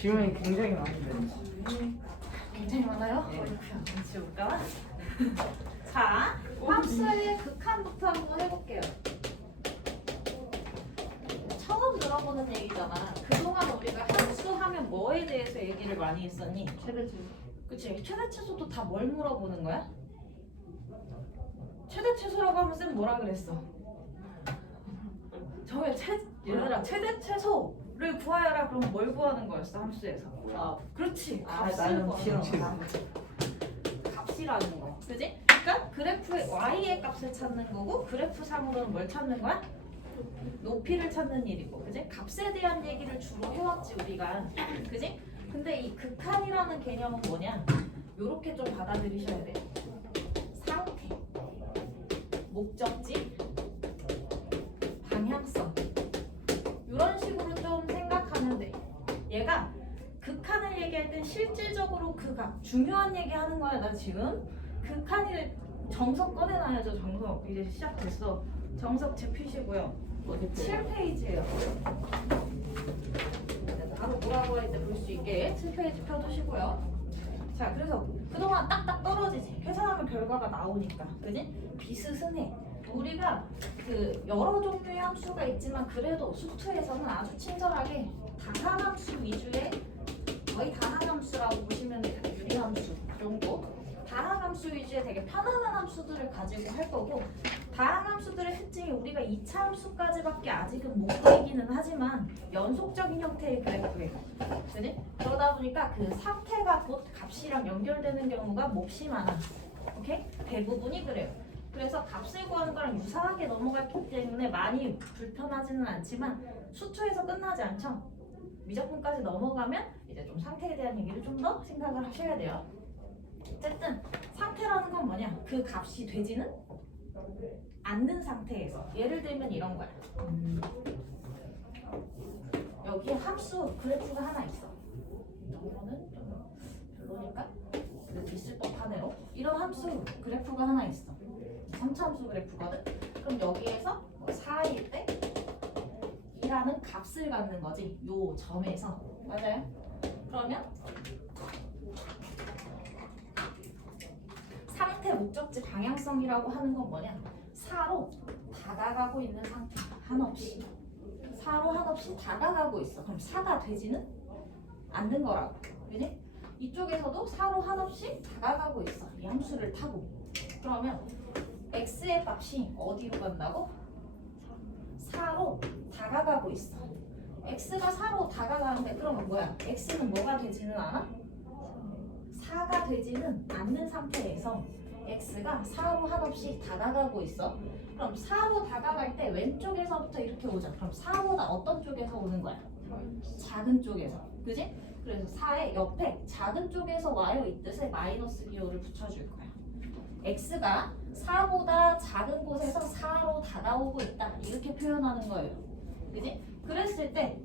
질문이 굉장히 많은데. 굉장히 많아요? 네. 어렵구나. 지울까? 자, 함수의 극한부터 한번 해볼게요. 처음 들어보는 얘기잖아. 그동안 우리가 함수 하면 뭐에 대해서 얘기를 많이 했었니? 최대치. 그치? 최대 최소도 다 뭘 물어보는 거야? 최대 최소라고 하면 쌤 뭐라 그랬어? 저의 얘들아 최대 최소를 구하여라. 그럼 뭘 구하는 거였어 함수에서? 그렇지. 값을 구하는 싫어. 거. 값이라는 거. 그지? 그러니까 그래프의 y의 값을 찾는 거고 그래프 상으로는 뭘 찾는 거야? 높이를 찾는 일이고, 그지? 값에 대한 얘기를 주로 해왔지 우리가, 그지? 근데 이 극한이라는 개념은 뭐냐? 요렇게 좀 받아들이셔야 돼요. 상태, 목적지, 방향성 이런 식으로 좀 생각하면 돼. 얘가 극한을 얘기할 땐 실질적으로 그 중요한 얘기 하는 거야. 나 지금 극한을 정석 꺼내놔야죠. 정석 이제 시작됐어. 정석 제 피시고요. 7페이지예요. 바로 뭐라고 할 때 볼 수 있게 7페이지 펴두시고요. 자, 그래서 그동안 딱딱 떨어지지. 계산하면 결과가 나오니까, 그지? 비스스해. 우리가 그 여러 종류의 함수가 있지만 그래도 수투에서는 아주 친절하게 다항함수 위주의 거의 다항함수라고 보시면 돼요. 유리함수 정도. 다항함수 위주의 되게 편안한 함수들을 가지고 할 거고, 다항함수들의 특징이 우리가 2차 함수까지밖에 아직은 못 보이기는 하지만 연속적인 형태의 그래프예요. 그지? 그러다 보니까 그 상태가 곧 값이랑 연결되는 경우가 몹시 많아. 오케이? 대부분이 그래요. 그래서 값을 구하는 거랑 유사하게 넘어갔기 때문에 많이 불편하지는 않지만 수투에서 끝나지 않죠? 미적분까지 넘어가면 이제 좀 상태에 대한 얘기를 좀 더 생각을 하셔야 돼요. 어쨌든 상태라는 건 뭐냐? 그 값이 되지는 않는 상태에서, 예를 들면 이런 거야. 여기에 함수 그래프가 하나 있어. 이거는 좀 별로니까 그래도 있을 법하네요. 이런 함수 그래프가 하나 있어. 3차 함수 그래프거든. 그럼 여기에서 뭐 4일 때 2라는 값을 갖는 거지. 요 점에서. 맞아요? 그러면 상태, 목적지, 방향성이라고 하는 건 뭐냐? 4로 다가가고 있는 상태. 한없이 4로 한없이 다가가고 있어. 그럼 4가 되지는 않는 거라고. 그지? 이쪽에서도 4로 한없이 다가가고 있어. 이 함수를 타고. 그러면 x의 값이 어디로 간다고? 4로 다가가고 있어. x가 4로 다가가는데 그러면 뭐야? x는 뭐가 되지는 않아? 4가 되지는 않는 상태에서 x가 4로 한없이 다가가고 있어. 그럼 4로 다가갈 때 왼쪽에서부터 이렇게 오자. 그럼 4보다 어떤 쪽에서 오는 거야? 작은 쪽에서. 그지? 그래서 4의 옆에 작은 쪽에서 와요 이 뜻에 마이너스 기호를 붙여줄 거야. x가 4보다 작은 곳에서 4로 다가오고 있다. 이렇게 표현하는 거예요. 그지? 그랬을 때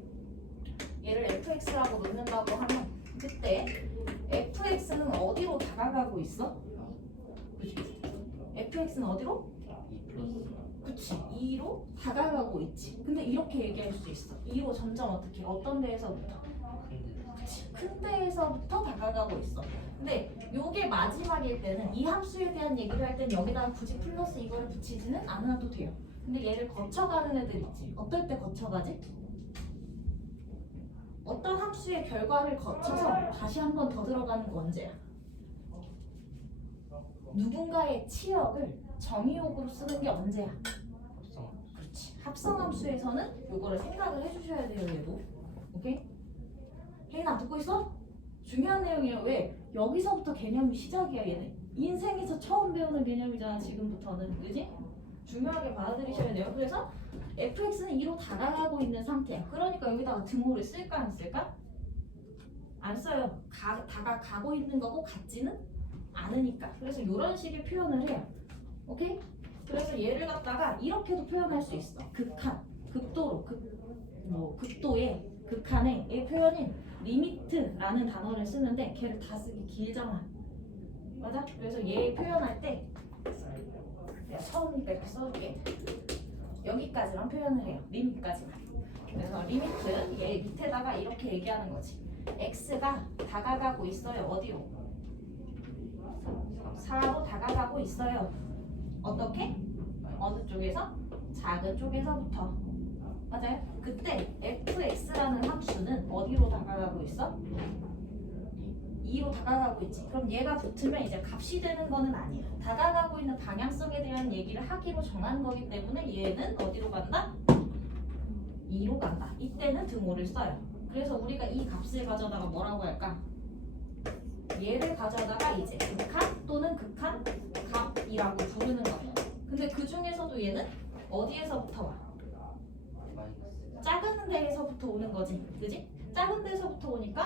얘를 fx라고 놓는다고 하면 그때 fx는 어디로 다가가고 있어? fx는 어디로? 2+. 그치, 2로 다가가고 있지. 근데 이렇게 얘기할 수 있어. 2로 점점 어떻게? 어떤 데에서부터? 그치, 큰 데에서부터 다가가고 있어. 근데 요게 마지막일 때는 이 함수에 대한 얘기를 할 때는 여기다가 굳이 플러스 이거를 붙이지는 않아도 돼요. 근데 얘를 거쳐가는 애들 있지. 어떨 때 거쳐가지? 어떤 함수의 결과를 거쳐서 다시 한 번 더 들어가는 거 언제야? 누군가의 치역을 정의역으로 쓰는 게 언제야? 그렇지. 합성함수에서는 요거를 생각을 해주셔야 돼요. 얘도. 오케이? 혜인아 듣고 있어? 중요한 내용이에요. 왜? 여기서부터 개념이 시작이야 얘는. 인생에서 처음 배우는 개념이잖아 지금부터는. 그지? 중요하게 받아들이셔야 돼요. 그래서 fx는 2로 다가가고 있는 상태야. 그러니까 여기다가 등호를 쓸까 안 쓸까? 안 써요. 다가가고 있는 거고 같지는 않으니까. 그래서 이런 식의 표현을 해요. 오케이? 그래서 얘를 갖다가 이렇게도 표현할 수 있어. 극한, 극도로, 극도의 극한의 이 표현인 리미트라는 단어를 쓰는데 걔를 다 쓰기 길잖아. 맞아? 그래서 얘 표현할 때 내가 처음 이렇게 써줄게. 여기까지만 표현을 해요. 리미트까지만. 그래서 리미트 얘 밑에다가 이렇게 얘기하는 거지. x가 다가가고 있어요. 어디로? 4로 다가가고 있어요. 어떻게? 어느 쪽에서? 작은 쪽에서부터. 맞아요? 그때 fx라는 함수는 어디로 다가가고 있어? 2로 다가가고 있지. 그럼 얘가 붙으면 이제 값이 되는 거는 아니야. 다가가고 있는 방향성에 대한 얘기를 하기로 정한 거기 때문에 얘는 어디로 간다? 2로 간다. 이때는 등호를 써요. 그래서 우리가 이 값을 가져다가 뭐라고 할까? 얘를 가져다가 이제 극한 또는 극한 값이라고 부르는 거예요. 근데 그 중에서도 얘는 어디에서부터 와? 작은 데에서부터 오는 거지. 그지? 작은 데서부터 오니까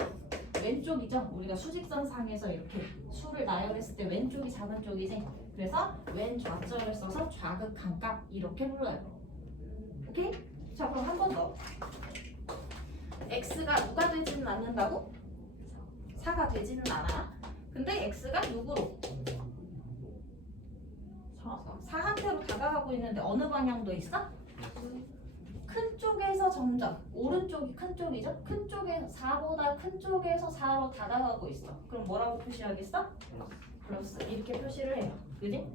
왼쪽이죠. 우리가 수직선 상에서 이렇게 수를 나열했을 때 왼쪽이 작은 쪽이지. 그래서 왼 좌절을 써서 좌극한 값 이렇게 불러요. 오케이? 자, 그럼 한 번 더. x가 누가 되지는 않는다고? 4가 되지는 않아. 근데 x가 누구로? 4한테로 다가가고 있는데 어느 방향도 있어? 큰 쪽에서 점점 오른쪽이 큰 쪽이죠? 큰 쪽에서 4보다 큰 쪽에서 4로 다가가고 있어. 그럼 뭐라고 표시하겠어? 플러스 이렇게 표시를 해요. 그지?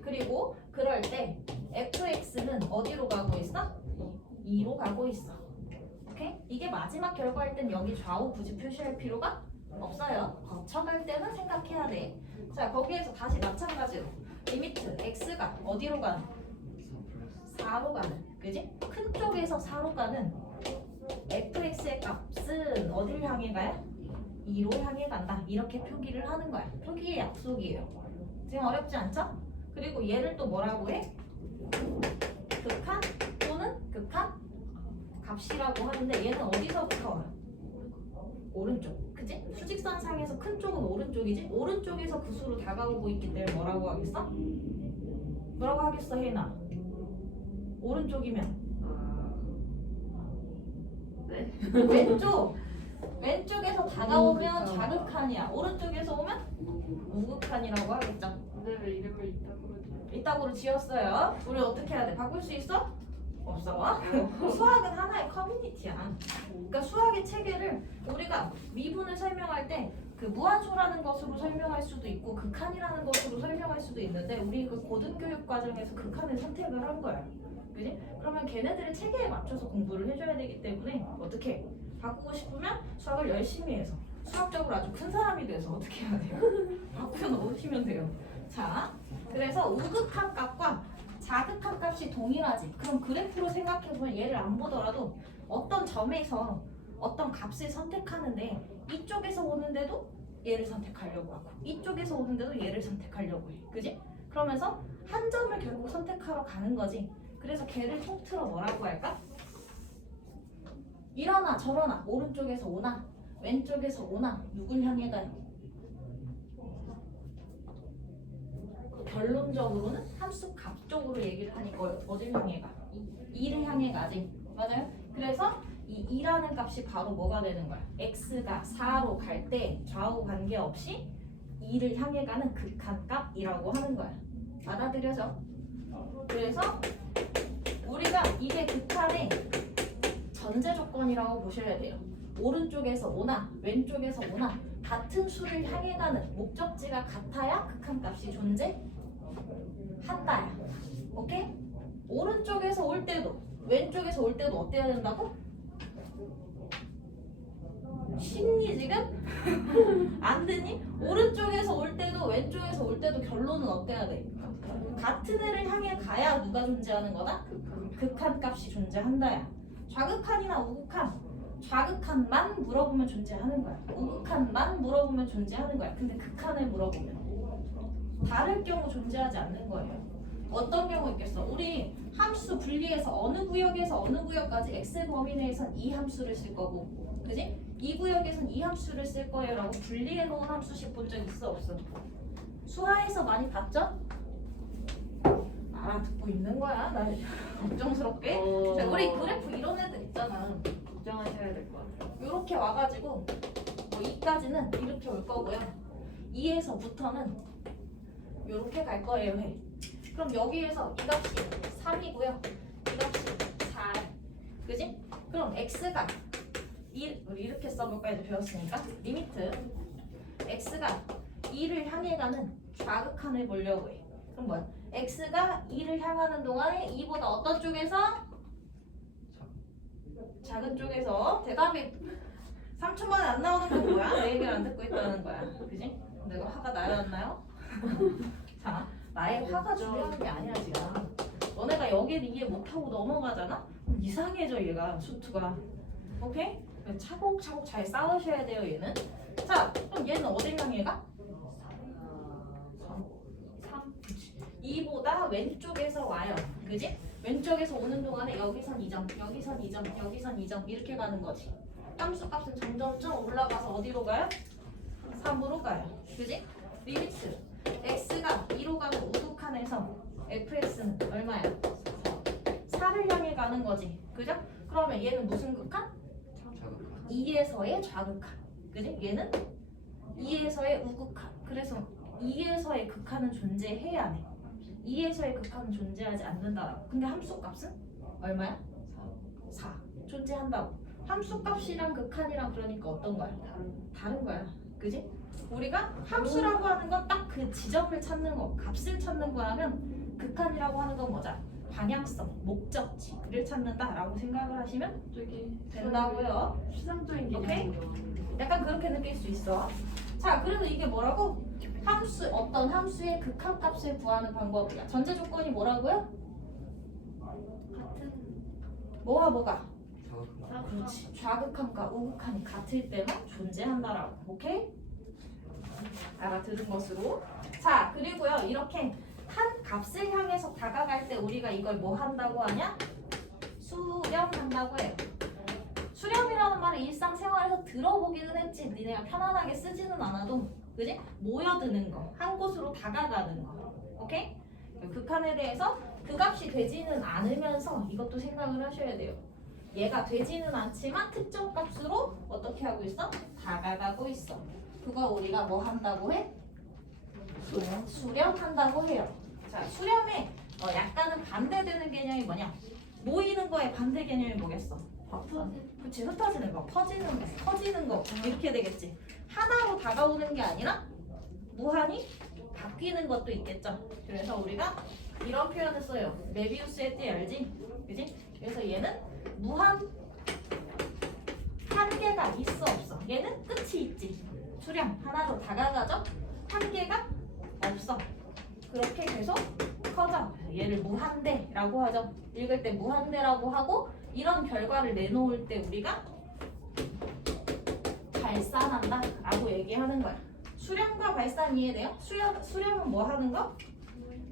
그리고 그럴 때 fx는 어디로 가고 있어? 2로 가고 있어. 오케이? 이게 마지막 결과일 땐 여기 좌우 굳이 표시할 필요가 없어요. 거쳐갈 때는 생각해야 돼. 자, 거기에서 다시 마찬가지로 리미트 x가 어디로 가는? 4로 가는. 그지? 큰 쪽에서 4로 가는 fx의 값은 어디를 향해 가요? 2로 향해 간다. 이렇게 표기를 하는 거야. 표기의 약속이에요. 지금 어렵지 않죠? 그리고 얘를 또 뭐라고 해? 극한 또는 극한 값이라고 하는데 얘는 어디서부터 와? 오른쪽. 그치? 수직선 상에서 큰 쪽은 오른쪽이지? 오른쪽에서 그 수로 다가오고 있기 때문에 뭐라고 하겠어? 뭐라고 하겠어, 혜나? 오른쪽이면 네. 왼쪽에서 다가오면 좌극한이야. 오른쪽에서 오면 우극한이라고 하겠죠. 오늘 이름을 이따구로 지었어요. 우리 어떻게 해야 돼? 바꿀 수 있어? 없어. 수학은 하나의 커뮤니티야. 그러니까 수학의 체계를 우리가 미분을 설명할 때 그 무한소라는 것으로 설명할 수도 있고 극한이라는 것으로 설명할 수도 있는데 우리 그 고등교육 과정에서 극한을 선택을 한 거야. 그지? 그러면 걔네들의 체계에 맞춰서 공부를 해줘야 되기 때문에 어떻게 바꾸고 싶으면 수학을 열심히 해서 수학적으로 아주 큰 사람이 돼서 어떻게 해야 돼요? 바꾸어 놓으시면 돼요. 자, 그래서 우극한 값과 자극한 값이 동일하지. 그럼 그래프로 생각해보면 얘를 안 보더라도 어떤 점에서 어떤 값을 선택하는데 이쪽에서 오는데도 얘를 선택하려고 하고 이쪽에서 오는데도 얘를 선택하려고 해. 그지? 그러면서 한 점을 결국 선택하러 가는 거지. 그래서 걔를 통틀어 뭐라고 할까? 이러나 저러나 오른쪽에서 오나 왼쪽에서 오나 누굴 향해 가요? 결론적으로는 함수 값 쪽으로 얘기를 하니까 어딜 향해 가? 2를 향해 가지. 맞아요? 그래서 이 2라는 값이 바로 뭐가 되는 거야? x가 4로 갈 때 좌우 관계없이 2를 향해 가는 극한 값이라고 하는 거야. 받아들여져? 그래서 우리가 이게 극한의 전제 조건이라고 보셔야 돼요. 오른쪽에서 오나 왼쪽에서 오나 같은 수를 향해 가는 목적지가 같아야 극한 값이 존재한다야. 오케이? 오른쪽에서 올 때도 왼쪽에서 올 때도 어때야 된다고? 쉽니 지금? 안 되니? 오른쪽에서 올 때도 왼쪽에서 올 때도 결론은 어때야 돼? 같은 애를 향해 가야 누가 존재하는 거다? 극한 값이 존재한다야. 좌극한이나 우극한, 좌극한만 물어보면 존재하는 거야. 우극한만 물어보면 존재하는 거야. 근데 극한을 물어보면 다를 경우 존재하지 않는 거예요. 어떤 경우 있겠어? 우리 함수 분리해서 어느 구역에서 어느 구역까지 x 범위 내에선 이 함수를 쓸 거고, 그지? 이 구역에선 이 함수를 쓸 거예요 라고 분리해 놓은 함수식 본 적 있어 없어? 수화에서 많이 봤죠? 알아듣고 있는 거야. 나 걱정스럽게. 자, 우리 그래프 이런 애들 있잖아. 걱정하셔야 될 것 같아요. 이렇게 와가지고 뭐 2까지는 이렇게 올 거고요. 2에서부터는 이렇게 갈 거예요. 해. 그럼 여기에서 이 값이 3이고요. 이 값이 4. 그지? 그럼 x가 우리 이렇게 써볼까 이제 배웠으니까 리미트 x가 2를 향해 가는 좌극한을 보려고 해. 그럼 뭐야? x가 2를 향하는 동안에 2보다 어떤 쪽에서? 작은 쪽에서. 대답이 3초 만에 안 나오는 건 뭐야? 내 얘기를 안 듣고 있다는 거야. 그지? 내가 화가 나였나요? 자, 나의 화가 중요한 게 아니야 지금. 너네가 여기를 이해 못하고 넘어가잖아? 그럼 이상해져 얘가 수투가. 오케이? 차곡차곡 잘 쌓으셔야 돼요 얘는. 자, 그럼 얘는 어딜 향해 가? 3. 2보다 왼쪽에서 와요. 그지? 왼쪽에서 오는 동안에 여기선 2점, 여기선 2점, 여기선 2점 이렇게 가는 거지. 함수 값은 점점점 올라가서 어디로 가요? 3으로 가요. 그지? 리미트 x가 2로 가는 우극한에서 fx는 얼마야? 4를 향해 가는 거지. 그죠? 그러면 얘는 무슨 극한? 2에서의 좌극한. 그지? 얘는 2에서의 우극한. 그래서 2에서의 극한은 존재해야 돼. 2에서의 극한은 존재하지 않는다라고. 근데 함수 값은 얼마야? 4. 존재한다고. 함수 값이랑 극한이랑 그러니까 어떤 거야? 다른 거야. 그지? 우리가 함수라고 하는 건 딱 그 지점을 찾는 거, 값을 찾는 거라면 극한이라고 하는 건 뭐죠? 방향성, 목적지를 찾는다라고 생각을 하시면 저기 된다고요. 추상적인 오케이? 개념으로. 약간 그렇게 느낄 수 있어. 자, 그래서 이게 뭐라고? 함수, 어떤 함수의 극한값을 구하는 방법이야. 전제 조건이 뭐라고요? 같은 뭐가? 사- 그렇지. 좌극한과 우극한이 같을 때만 존재한다라고. 오케이? 알아들은 것으로. 자, 그리고요. 이렇게 한 값을 향해서 다가갈 때 우리가 이걸 뭐 한다고 하냐? 수렴한다고 해요. 수렴이라는 말을 일상생활에서 들어보기는 했지. 니네가 편안하게 쓰지는 않아도, 그지? 모여드는 거, 한 곳으로 다가가는 거. 오케이? 극한에 대해서 그 값이 되지는 않으면서 이것도 생각을 하셔야 돼요. 얘가 되지는 않지만 특정 값으로 어떻게 하고 있어? 다가가고 있어. 그거 우리가 뭐 한다고 해? 수렴한다고 해요. 자, 수렴에 약간은 반대되는 개념이 뭐냐? 모이는 거에 반대 개념이 뭐겠어? 그치, 흩어지는 거, 퍼지는 거 이렇게 되겠지. 하나로 다가오는 게 아니라 무한히 바뀌는 것도 있겠죠. 그래서 우리가 이런 표현을 써요. 메비우스의 띠 알지? 그지? 그래서 얘는 무한 한계가 있어 없어? 얘는 끝이 있지. 수렴 하나로 다가가죠? 한계가 없어. 그렇게 계속 커져. 얘를 무한대라고 하죠. 읽을 때 무한대라고 하고 이런 결과를 내놓을 때 우리가 발산한다 라고 얘기하는 거야. 수렴과 발산 이해돼요? 수렴은 뭐 하는 거?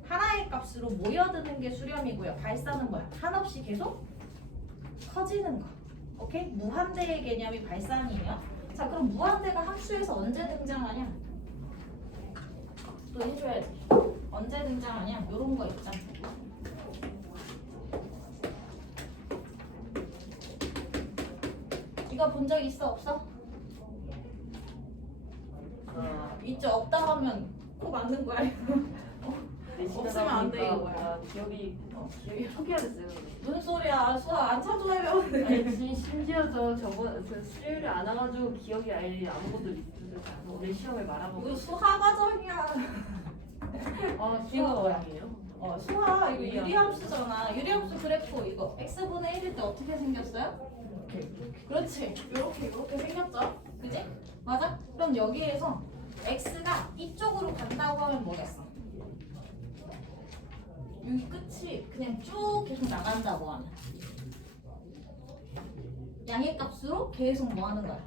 하나의 값으로 모여드는 게 수렴이고요. 발산은 뭐야? 한없이 계속 커지는 거. 오케이? 무한대의 개념이 발산이에요. 자, 그럼 무한대가 함수에서 언제 등장하냐? 또 해줘야 돼. 언제 등장하냐? 요런 거 있잖아. 이거 본 적 있어? 없어? 있죠? 없다 하면 코 맞는 거야. 없으면 안 돼, 이거. 기억이 포기가 됐어요. 무슨 소리야? 수학 안 찾아야 배우는데. 아니 심지어 저번 수요일에 안 와가지고 기억이 아예 아무것도 있어서 오늘 시험을 말아보고. 이거 수학 과정이야. 이거 뭐예요? 수학 이거 유리함수잖아. 유리함수 그래프 이거 x분의 1일 때 어떻게 생겼어요? 그렇지. 이렇게 생겼죠. 그지? 맞아? 그럼 여기에서 x가 이쪽으로 간다고 하면 뭐겠어? 여기 끝이 그냥 쭉 계속 나간다고 하면 양의 값으로 계속 뭐 하는 거야?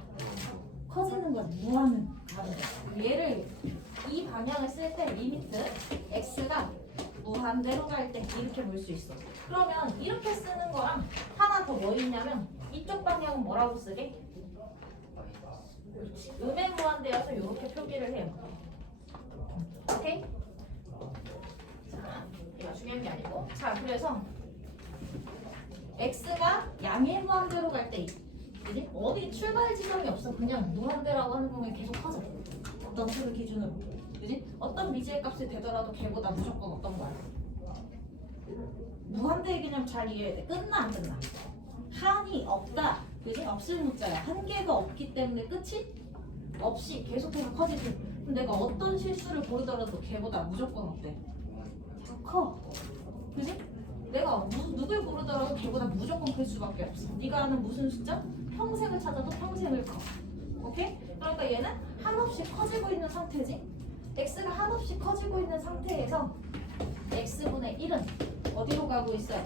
커지는 거지. 무한 가는 거야. 얘를 이 방향을 쓸 때 리미트 x가 무한대로 갈 때 이렇게 볼 수 있어. 그러면 이렇게 쓰는 거랑 하나 더 뭐 있냐면 이쪽 방향은 뭐라고 쓰게? 그렇지. 음의 무한대여서 이렇게 표기를 해요. 오케이? 자, 얘가 중요한 게 아니고. 자, 그래서 x가 양의 무한대로 갈 때 그지? 어디 출발 지점이 없어. 그냥 무한대라고 하는 거면 계속 커져. 어떤 수를 기준으로. 그지? 어떤 미지의 값이 되더라도 걔보다 무조건 어떤 거야? 무한대의 개념 잘 이해해야 돼. 끝나 안 끝나? 한이 없다. 그지? 없을 문자야. 한계가 없기 때문에 끝이 없이 계속해서 커지지. 그럼 내가 어떤 실수를 고르더라도 걔보다 무조건 어때? 더 커. 그지? 내가 누굴 고르더라도 걔보다 무조건 클 수밖에 없어. 네가 아는 무슨 숫자? 평생을 찾아도 평생을 커. 오케이? 그러니까 얘는 한없이 커지고 있는 상태지. x가 한없이 커지고 있는 상태에서 x분의 1은 어디로 가고 있어요?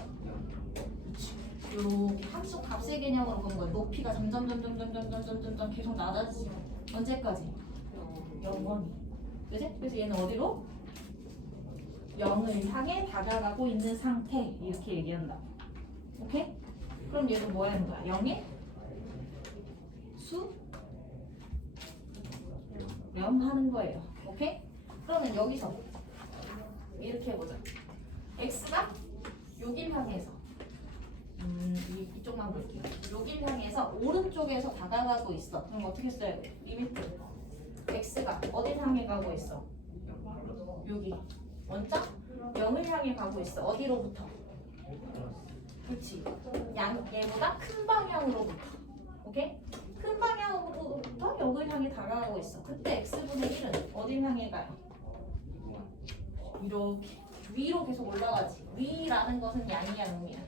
요렇게 함수 값의 개념으로 본 거예요. 높이가 점점 계속 낮아지지. 언제까지? 0원이. 그지? 그래서 얘는 어디로? 0을 향해 다가가고 있는 상태. 이렇게 얘기한다. 오케이? 그럼 얘도 뭐 하는 거야? 0의 수? 0 하는 거예요. 오케이? 그러면 여기서 이렇게 해보자. x가 여길 향해서 이쪽만 볼게요. 여길 향해서 오른쪽에서 다가가고 있어. 그럼 어떻게 써야 돼? 리미트. x가 어딜 향해 가고 있어? 여기. 원점 0을 향해 가고 있어. 어디로부터? 그렇지. 얘보다 큰 방향으로부터. 오케이? 큰 방향으로부터 0을 향해 다가가고 있어. 그때 x분의 1은 어딜 향해 가요? 이렇게 위로 계속 올라가지. 위라는 것은 양이야, 음이야?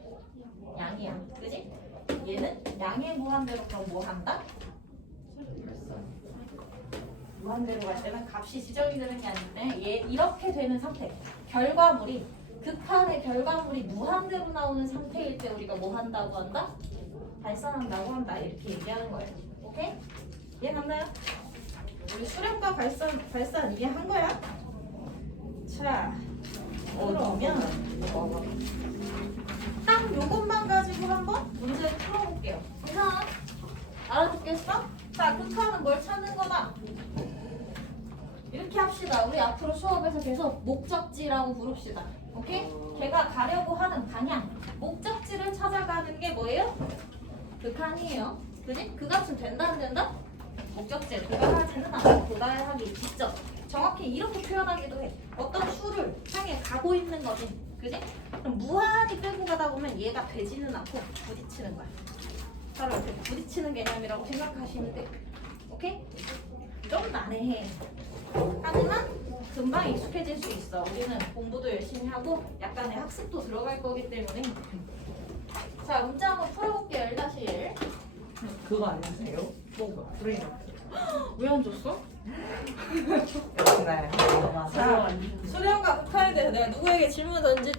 양이야. 그지? 얘는 양의 무한대로 그럼 뭐 한다? 무한대로 갈 때는 값이 지정이 되는 게 아닌데 얘 이렇게 되는 상태. 결과물이 극한의 결과물이 무한대로 나오는 상태일 때 우리가 뭐 한다고 한다? 발산한다고 한다. 이렇게 얘기하는 거예요. 오케이? 이해 갔나요? 우리 수렴과 발산 이해한 거야? 자, 그러면 딱 요것만 가지고 한번 문제를 풀어볼게요. 괜찮아? 알아듣겠어? 자, 극한은 뭘 찾는 거다? 이렇게 합시다. 우리 앞으로 수업에서 계속 목적지라고 부릅시다. 오케이? 걔가 가려고 하는 방향, 목적지를 찾아가는 게 뭐예요? 극한이에요. 그지? 그 값은 된다 안 된다? 목적지에 도달하지는 않고 도달하기 직접. 정확히 이렇게 표현하기도 해. 어떤 수를 향해 가고 있는 거지. 그지? 그럼 무한히 끌고 가다 보면 얘가 되지는 않고 부딪히는 거야. 바로 이렇게 부딪히는 개념이라고 생각하시면 돼. 오케이? 좀 난해해. 하지만 금방 익숙해질 수 있어. 우리는 공부도 열심히 하고 약간의 학습도 들어갈 거기 때문에. 자, 문제 한번 풀어볼게요. 1-1. 그거 아니세요? 뭐 브레인워크. 왜 안 줬어? 네. 자, 수렴과 극한에 대해서 내가 누구에게 질문을 던질지